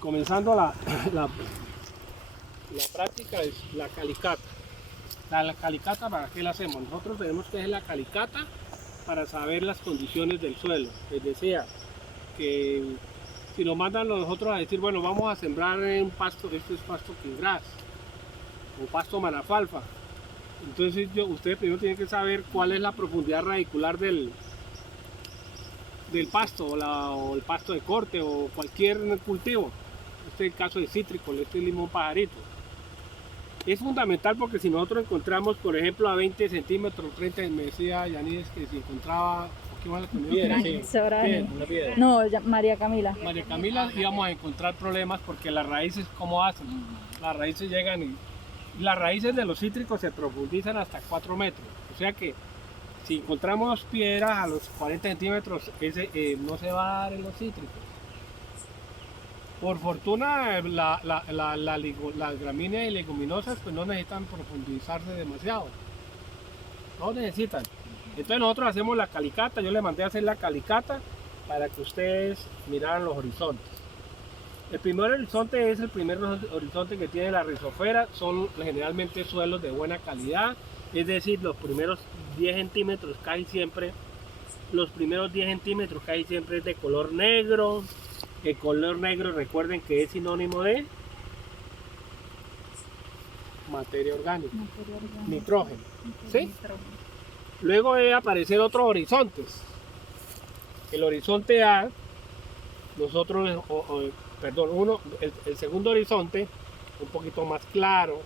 comenzando la práctica es la calicata. La calicata, ¿para qué la hacemos? Nosotros tenemos que hacer la calicata para saber las condiciones del suelo. Les decía que si nos mandan nosotros a decir, bueno, vamos a sembrar un pasto, este es pasto quingras o pasto manafalfa. Entonces ustedes primero tienen que saber cuál es la profundidad radicular del pasto o el pasto de corte o cualquier cultivo. Este es el caso de cítrico, este es limón pajarito. Es fundamental porque si nosotros encontramos, por ejemplo, a 20 centímetros, 30, me decía Yanis que si encontraba, ¿qué más le ponía? Piedra, Sí, una piedra. No, María Camila. María Camila íbamos a encontrar problemas porque las raíces, ¿cómo hacen? Las raíces llegan y las raíces de los cítricos se profundizan hasta 4 metros. O sea que si encontramos piedras a los 40 centímetros, no se va a dar en los cítricos. Por fortuna, las gramíneas y leguminosas pues no necesitan profundizarse demasiado. No necesitan. Entonces nosotros hacemos la calicata. Yo le mandé a hacer la calicata para que ustedes miraran los horizontes. El primer horizonte es el primer horizonte que tiene la rizofera. Son generalmente suelos de buena calidad. Es decir, los primeros 10 centímetros casi siempre, es de color negro. El color negro, recuerden que es sinónimo de materia orgánica, nitrógeno. ¿Sí? Luego debe aparecer otros horizontes. El horizonte A, nosotros, el segundo horizonte, un poquito más claro,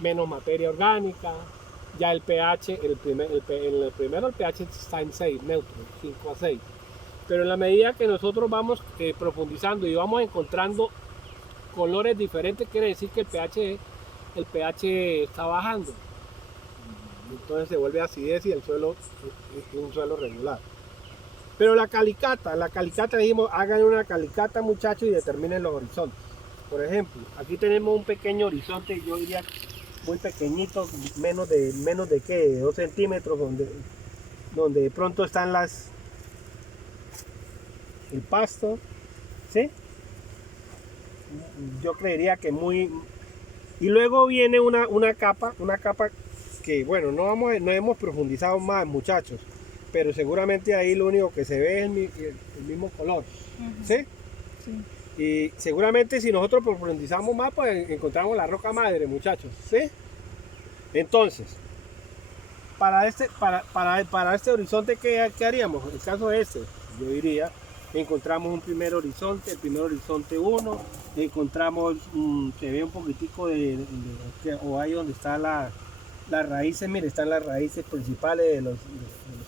menos materia orgánica. Ya el pH, el primero el pH está en 6, neutro, 5 a 6. Pero en la medida que nosotros vamos profundizando y vamos encontrando colores diferentes, quiere decir que el pH está bajando. Entonces se vuelve acidez y el suelo es un suelo regular. Pero la calicata dijimos, hagan una calicata, muchachos, y determinen los horizontes. Por ejemplo, aquí tenemos un pequeño horizonte, yo diría muy pequeñito, menos de 2 centímetros, donde de pronto están el pasto, ¿sí? Yo creería que muy... Y luego viene una capa que, bueno, no hemos profundizado más, muchachos, pero seguramente ahí lo único que se ve es el mismo color, ¿sí? Sí. Y seguramente si nosotros profundizamos más, pues encontramos la roca madre, muchachos, ¿sí? Entonces, para este horizonte, ¿qué haríamos? En el caso de este, yo diría, encontramos un primer horizonte, el primer horizonte 1, encontramos, se ve un poquitico o ahí donde están las raíces, mire, están las raíces principales de los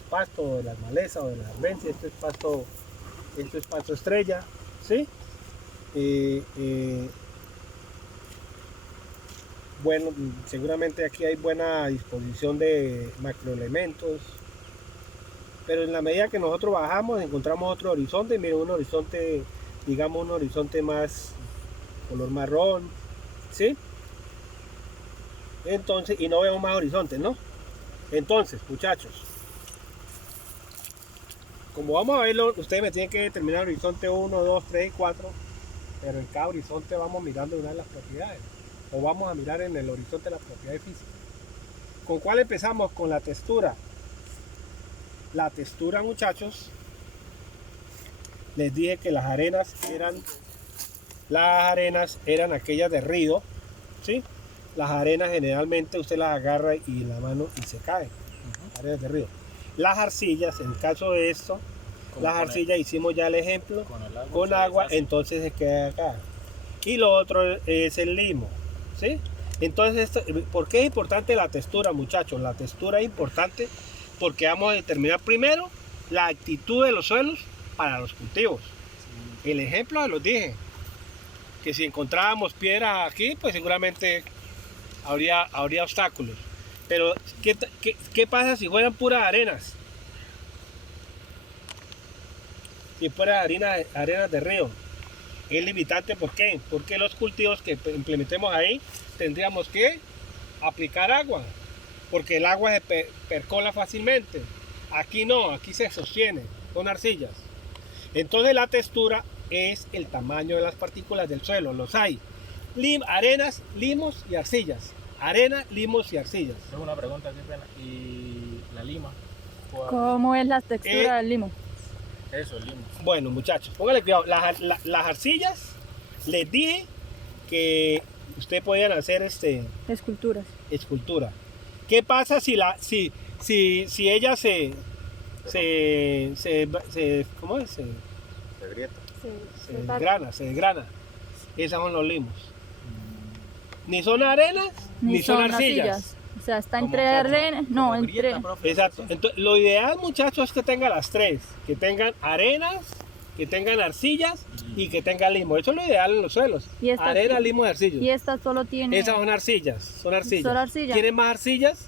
pastos, de las malezas o de las arbences. Esto es pasto estrella, ¿sí? Bueno, seguramente aquí hay buena disposición de macroelementos. Pero en la medida que nosotros bajamos, encontramos otro horizonte. Miren, un horizonte, digamos, un horizonte más color marrón, ¿sí? Entonces, y no vemos más horizontes, ¿no? Entonces, muchachos, como vamos a verlo, ustedes me tienen que determinar el horizonte 1, 2, 3 y 4. Pero en cada horizonte vamos mirando una de las propiedades. O vamos a mirar en el horizonte las propiedades físicas. ¿Con cuál empezamos? Con la textura. La textura, muchachos, les dije que las arenas eran aquellas de río, ¿sí? Las arenas generalmente usted las agarra y la mano y se caen, arenas de río. Las arcillas, en el caso de esto, las arcillas hicimos ya el ejemplo, con agua, entonces se queda acá. Y lo otro es el limo, ¿sí? Entonces, ¿por qué es importante la textura, muchachos? La textura es importante porque vamos a determinar primero la actitud de los suelos para los cultivos. El ejemplo se los dije, que si encontrábamos piedra aquí, pues seguramente habría obstáculos. Pero, ¿qué pasa si fueran puras arenas? Si fueran arenas de río. Es limitante, ¿por qué? Porque los cultivos que implementemos ahí tendríamos que aplicar agua. Porque el agua se percola fácilmente. Aquí no, aquí se sostiene con arcillas. Entonces la textura es el tamaño de las partículas del suelo. Los hay. Arenas, limos y arcillas. Arena, limos y arcillas. Tengo una pregunta, qué pena. ¿Y la lima? ¿Cómo es la textura del limo? Eso, lima. Bueno, muchachos, póngale cuidado. Las arcillas, les dije que ustedes podían hacer Esculturas. escultura. ¿Qué pasa si ella ¿cómo es? Se grieta. Se desgrana. Esas son los limos. Ni son arenas, ni son arcillas. O sea, está Como entre arena, no, como entre... grieta, profe. Exacto. Entonces, lo ideal, muchachos, es que tengan las tres. Que tengan arenas, que tengan arcillas y que tengan limo. Eso es lo ideal en los suelos. Y esta Arena, aquí- limo y arcillos. Y esta solo tiene Esas son arcillas. Son arcillas. Son arcillas. ¿Quieren más arcillas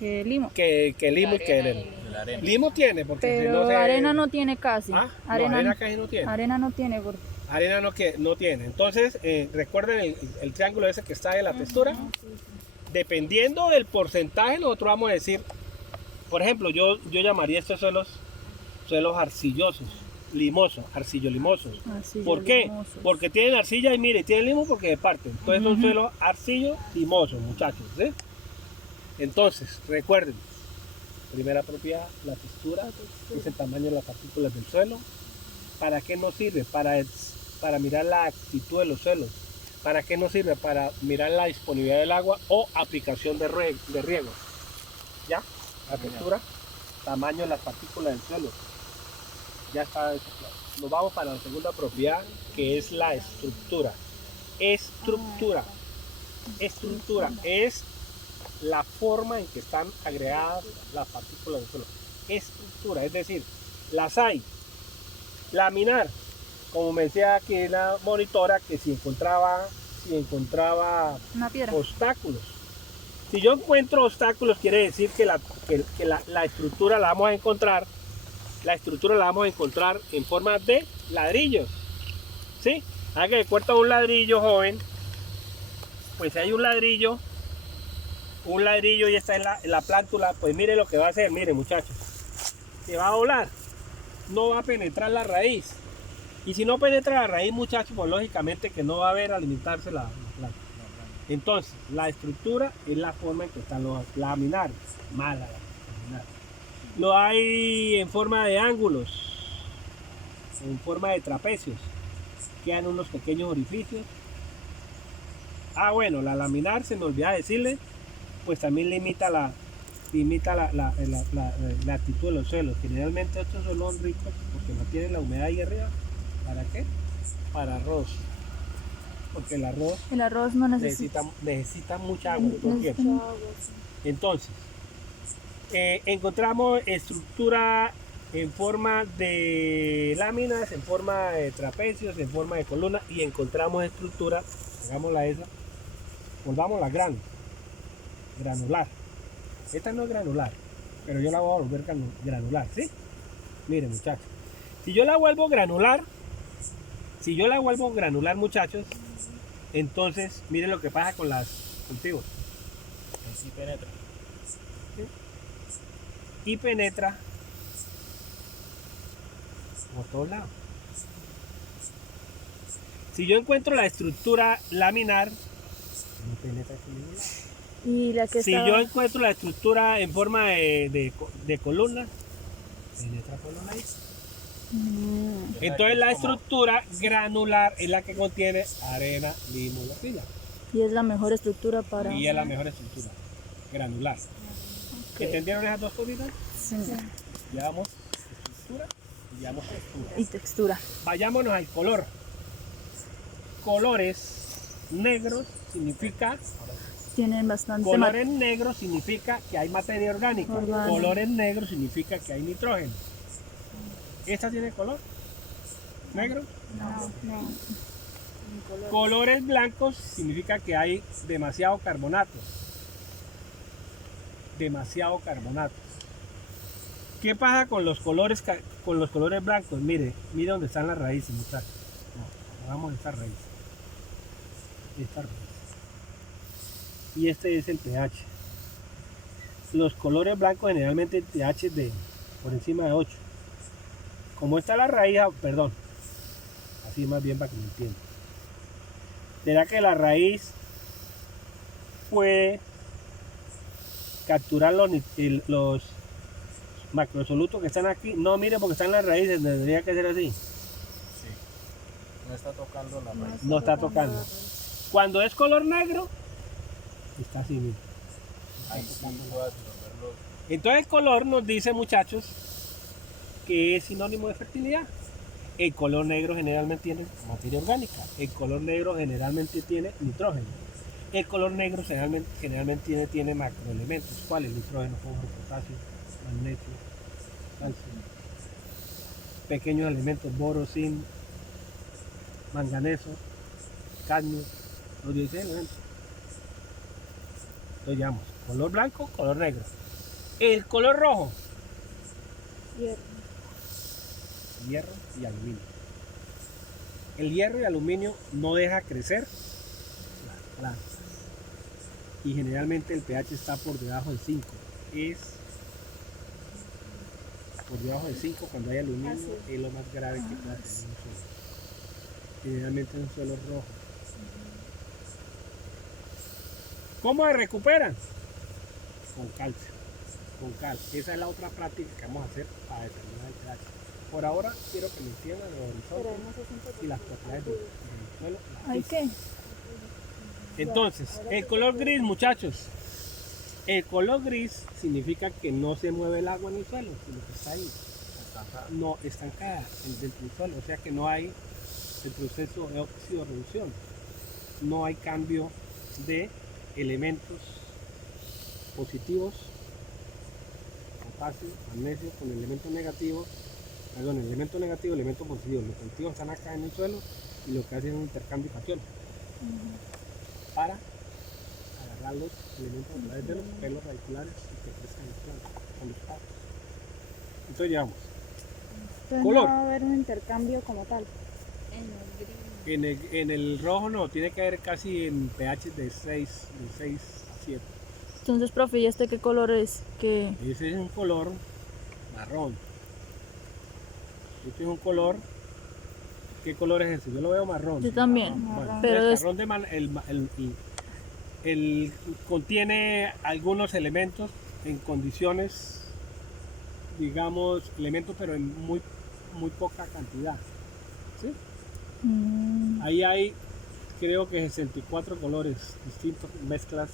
que limo. que limo y que arena? De la arena. Limo tiene, porque si Pero no se... arena no tiene casi. Ah, no, arena, arena casi no tiene. arena no tiene. Porque... Arena no tiene. Entonces, recuerden el triángulo ese que está en la textura. Dependiendo del porcentaje, nosotros vamos a decir, por ejemplo, yo llamaría estos suelos arcillosos, limosos, arcillo-limosos. Arcillo ¿Por qué? limosos. Porque tienen arcilla y mire, tienen limo porque se parten. Entonces son suelos arcillo-limosos, muchachos. ¿Sí? Entonces, recuerden, primera propiedad, la textura es el tamaño de las partículas del suelo. ¿Para qué nos sirve? Para mirar la actitud de los suelos. ¿Para qué nos sirve? Para mirar la disponibilidad del agua o aplicación de riego. ¿Ya? La textura, tamaño de las partículas del suelo. Ya está eso claro. Nos vamos para la segunda propiedad, que es la estructura. Estructura es la forma en que están agregadas las partículas del suelo. Estructura, es decir, las hay. Laminar, como me decía aquí la monitora, que si encontraba Una piedra. obstáculos. Si yo encuentro obstáculos, quiere decir que la estructura la vamos a encontrar. La estructura la vamos a encontrar en forma de ladrillos. ¿Sí? Haga que corta un ladrillo, joven. Pues si hay un ladrillo y está en la plántula, pues mire lo que va a hacer. Mire, muchachos, se va a doblar. No va a penetrar la raíz. Y si no penetra la raíz, muchachos, pues lógicamente que no va a ver alimentarse la planta. Entonces, la estructura es la forma en que están los laminares. Mala la laminar. Lo hay en forma de ángulos, en forma de trapecios. Quedan unos pequeños orificios. Ah, bueno, la laminar, se me olvidaba decirle, pues también limita la actitud de los suelos. Generalmente estos suelos son ricos porque no tienen la humedad ahí arriba. ¿Para qué? Para arroz. Porque el arroz no necesita. necesita mucha agua. ¿Por qué? Entonces, encontramos estructura en forma de láminas, en forma de trapecios, en forma de columna, y encontramos estructura, hagámosla esa, volvámosla granular. Esta no es granular, pero yo la voy a volver granular, ¿sí? Miren, muchachos, si yo la vuelvo granular, muchachos, entonces miren lo que pasa con las cultivos. Ahí sí penetra. Y penetra por todos lados. Si yo encuentro la estructura laminar, no penetra por ningún lado. Y la que Si está... yo encuentro la estructura en forma de columna, penetra por los lados. Entonces la estructura granular es la que contiene arena, limo y arcilla. Y es la mejor estructura para... Y es la mejor estructura, granular. Ok. ¿Entendieron esas dos cositas? Sí. Llevamos estructura y llevamos textura. Y textura. Vayámonos al color. Colores negros significa Tienen bastante... colores negros significa que hay materia orgánica. Orgánica. Colores negros significa que hay nitrógeno. ¿Esta tiene color? ¿Negro? No. Colores blancos significa que hay demasiado carbonato. Demasiado carbonato. ¿Qué pasa con los colores blancos? Mire dónde están las raíces, muchachos. No, vamos a esta raíz. Esta raíz. Y este es el pH. Los colores blancos generalmente el pH es por encima de 8. Como está la raíz, perdón. así más bien para que me entiendan. ¿Será que la raíz puede capturar los macrosolutos que están aquí? No, mire, porque están las raíces, tendría que ser así. Sí. No está tocando la raíz. No está tocando. Cuando es color negro, está así, mire. Ahí sí puedo absorberlo. Entonces el color nos dice, muchachos, que es sinónimo de fertilidad. El color negro generalmente tiene materia orgánica. El color negro generalmente tiene nitrógeno. El color negro generalmente tiene macroelementos. ¿Cuáles? Nitrógeno, fósforo, potasio, magnesio, calcio. Pequeños elementos, boro, zinc, manganeso, cadmio, los 16 elementos. Entonces llamamos color blanco, color negro. El color rojo, hierro y aluminio. El hierro y aluminio no deja crecer las plantas. Y generalmente el pH está por debajo de 5. Es por debajo de 5 cuando hay aluminio, es lo más grave que puede tener un suelo. Generalmente es un suelo rojo. ¿Cómo se recuperan? Con calcio, con cal. Esa es la otra práctica que vamos a hacer para determinar el pH. Por ahora quiero que me entiendan los horizontes y las propiedades del suelo. ¿Hay qué? Entonces, el color gris, muchachos. El color gris significa que no se mueve el agua en el suelo, sino que está ahí. No, estancada dentro del suelo. O sea que no hay el proceso de óxido-reducción. No hay cambio de elementos positivos, potasio, magnesio, con elementos negativos. Perdón, elemento negativo, elemento positivo. Los positivos están acá en el suelo y lo que hacen es un intercambio de cationes para agarrar los elementos a través de los pelos radiculares y que crezcan en el planta con los palos. Entonces llevamos Entonces color. no va a haber un intercambio como tal. En el rojo no, tiene que haber casi en pH de 6 a 7. Entonces, profe, ¿y este qué color es? ¿Qué? Ese es un color marrón. Este es un color. ¿Qué color es ese? Yo lo veo marrón. Yo también. Bueno, Pero el es- marrón contiene algunos elementos en condiciones, digamos, elementos, pero en muy poca cantidad. ¿Sí? Ahí hay, creo que 64 colores distintos, mezclas.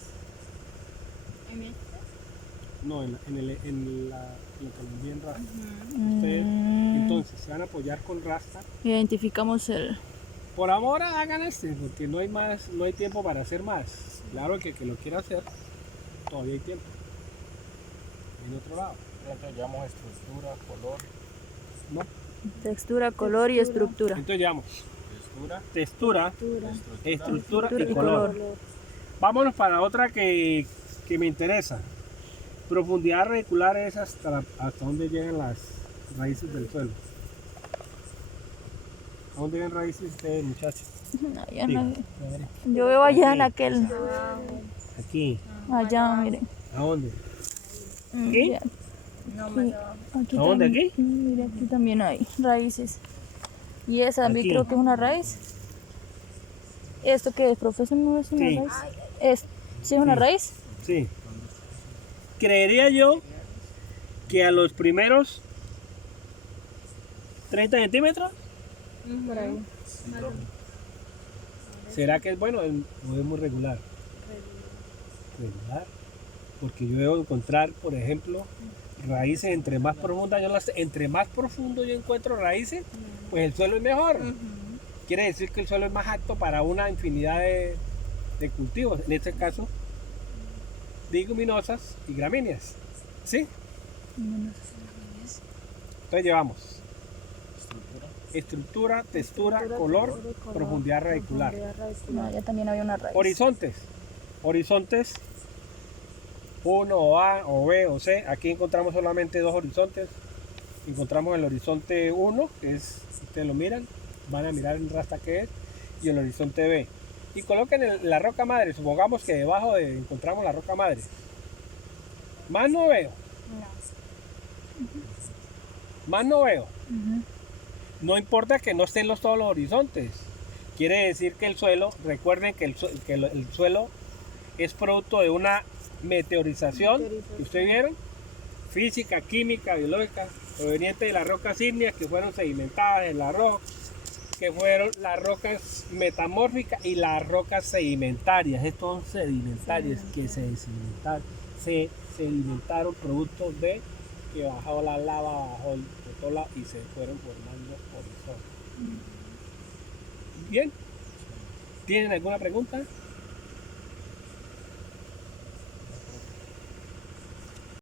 No, en lo que nos envíe en Rasta. Ustedes, entonces, se van a apoyar con Rasta. Identificamos el... Por ahora hagan este, porque no hay tiempo para hacer más. Claro que lo quiera hacer, todavía hay tiempo. En otro lado. Entonces llevamos estructura, color, No. Textura, color y estructura. Entonces llevamos textura, textura, estructura, estructura y color. Vámonos para otra que me interesa. Profundidad radicular es hasta donde llegan las raíces del suelo. ¿A dónde llegan raíces ustedes, muchachos? Allá Digo, no- Yo veo allá en aquel... aquí. Allá, miren. ¿A dónde? ¿Qué? Aquí ¿A dónde, también- aquí? Mira, aquí también hay raíces. Y esa también Aquí. creo que es una raíz. ¿Esto qué es, profesor? ¿No es una Sí. raíz? ¿Sí es una Sí. raíz? Sí. Creería yo que a los primeros 30 centímetros. Por ahí. ¿Será que es bueno o es muy regular? Regular. Porque yo debo encontrar, por ejemplo, raíces entre más profundas. Entre más profundo yo encuentro raíces, pues el suelo es mejor. Quiere decir que el suelo es más apto para una infinidad de cultivos. En este caso, leguminosas y gramíneas. ¿Sí? Entonces llevamos estructura, textura, color, profundidad radicular. No, allá también había una raíz. Horizontes. Horizontes 1 o A o B o C. Aquí encontramos solamente dos horizontes. Encontramos el horizonte 1, que es, ustedes lo miran, van a mirar en Rasta que es, y el horizonte B. Y coloquen la roca madre. Supongamos que debajo encontramos la roca madre. Más no veo. Más no veo. No importa que no estén todos los horizontes. Quiere decir que el suelo, recuerden que el suelo es producto de una meteorización, que ustedes vieron, física, química, biológica, proveniente de las rocas ígneas que fueron sedimentadas en la roca, que fueron las rocas metamórficas y las rocas sedimentarias. Estos son sedimentarias que se sedimentaron producto de que bajó la lava, bajó el petróleo y se fueron formando horizontes. Bien, ¿tienen alguna pregunta?